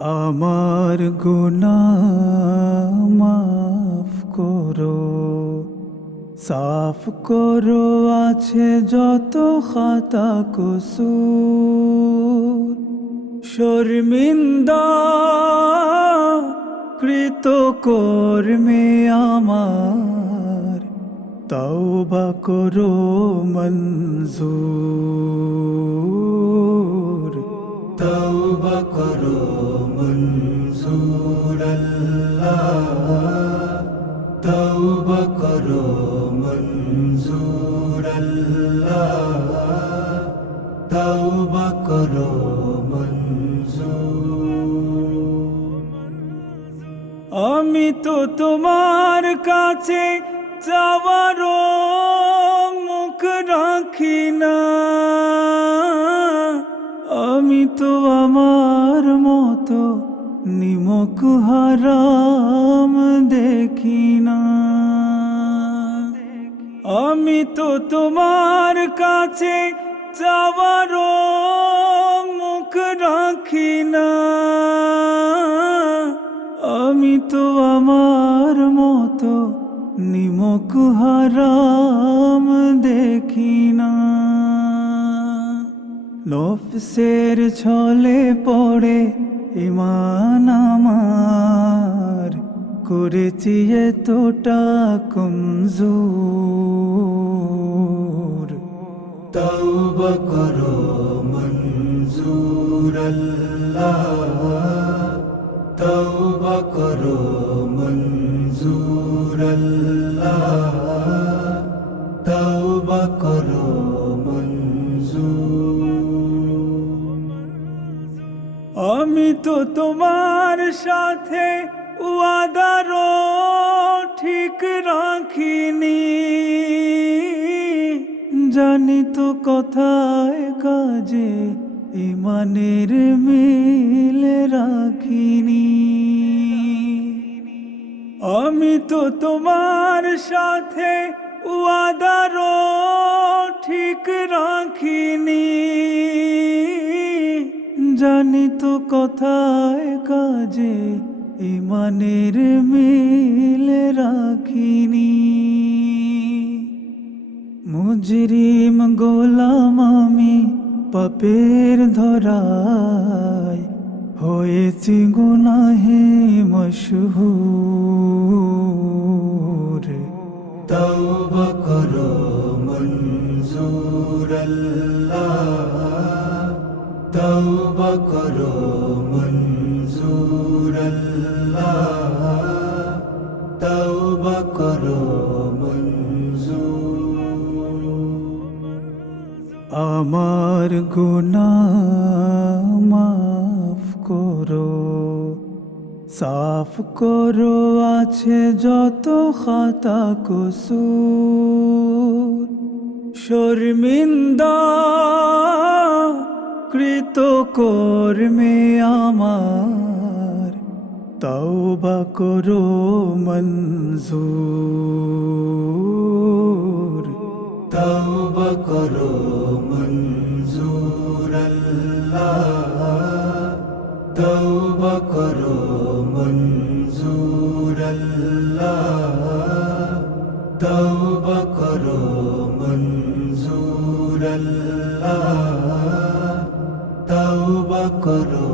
আমার গুনাহ মাফ করো, সাফ করো আছে যত খাতা কসুর। শর্মিন্দা কৃত কর্মে আমার, তওবা করো মঞ্জুর। তওবা করো মঞ্জুর আল্লাহ, তওবা করো মঞ্জুর আল্লাহ, তওবা করো মঞ্জুর। আমি তো তোমার কাছে চাওয়ারও মুখ রাখি না, আমি তো আমার মতো নিমক হারাম দেখি না। আমি তো তোমার কাছে চাওয়ারও মুখ রাখি না, আমি তো আমার মতো নিমক হারাম দেখি না। নফসের ছলে পড়ে ঈমান আমার, করেছি এতটা কমজোর। তওবা করো মঞ্জুর আল্লাহ, তওবা করো মঞ্জুর আল্লাহ, তওবা করো মঞ্জুর। আমি তো তোমার সাথে ওয়াদারও ঠিক রাখিনি, জানি তো কথায় কাজে ঈমানের মিল রাখিনি। আমি তো তোমার সাথে ওয়াদারও ঠিক রাখিনি, জানি তো কথায় কাজে ঈমানের মিল রাখিনি। মুজরিম গোলাম আমি পাপের ধরায়, হয়েছি গুনাহে মশহুর। তওবা করো মঞ্জুর আল্লাহ, তওবা করো মঞ্জুর আল্লাহ, তওবা করো মঞ্জুর। আমার গুনাহ মাফ করো, সাফ করো আছে যত খাতা কসুর। শর্মিন্দা কৃত কর্মে আমার, তওবা করো মঞ্জুর। তওবা করো মঞ্জুর আল্লাহ, তওবা করো মঞ্জুর আল্লাহ, তওবা করো মঞ্জুর আল্লাহ, তওবা করো